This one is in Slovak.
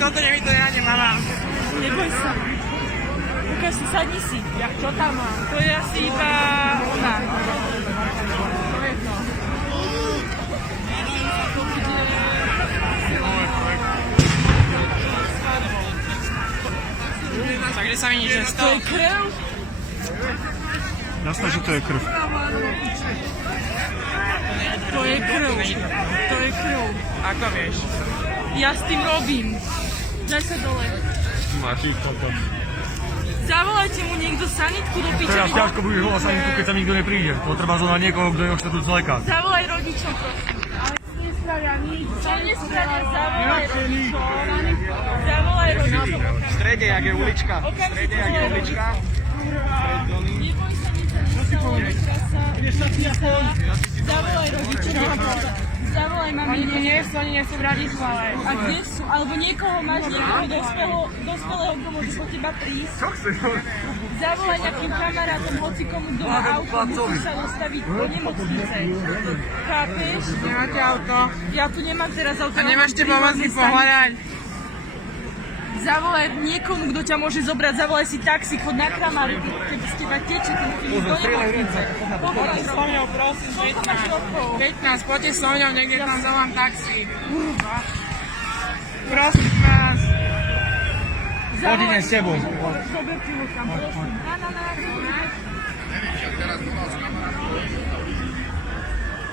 Toto je mi to ja nemám. Neboj sa. Ukáž si, sadni si. Ja, čo tam mám? To je asi iba ona. To je to. Takže sa mi nič To nestalo. je krv. Jasné, že to je krv. To je krv. To je krv. Ako vieš? Ja s tým robím. Daj sa dole. Máš ich toto. Zavolajte mu niekto sanitku do piče. Teraz ťažko budeš volať sanitku, keď tam nikto nepríde. Potreba zóna niekoho, kto je oštetujúci lekár. Zavolaj rodičom, prosím. Ale to nespravia nič. Čo nespravia? Zavolaj rodičom. Zavolaj rodičom. V strede, jak je ulička. V strede, jak je ulička. Neboj sa, nič sa nestalo. Netrasa. Zavolaj rodičom. Zavolaj mami. Oni nie sú, oni nie sú v Bratislave. A kde sú? Alebo niekoho máš, niekoho dospelého, kto môže po teba prísť. Zavolaj nejakým kamarátom, hocikomu, kto má auto, musíš sa dostaviť do nemocnice. Chápeš? Nemáte auto. Ja tu nemám teraz auto. A nemáš tie pomôcť pohľadať. Zavolaj niekomu, kto ťa môže zobrať, zavolaj si taxi, chod na kramári, keď z teba teče, ty musíš do nemocnice. Poďte so mňou, prosím, Koľko máš rokov? 15, poďte so mňou, niekde tam zavolám taxi. Prosím vás. Poďme s tebou. Zober ti ho tam, prosím. Na.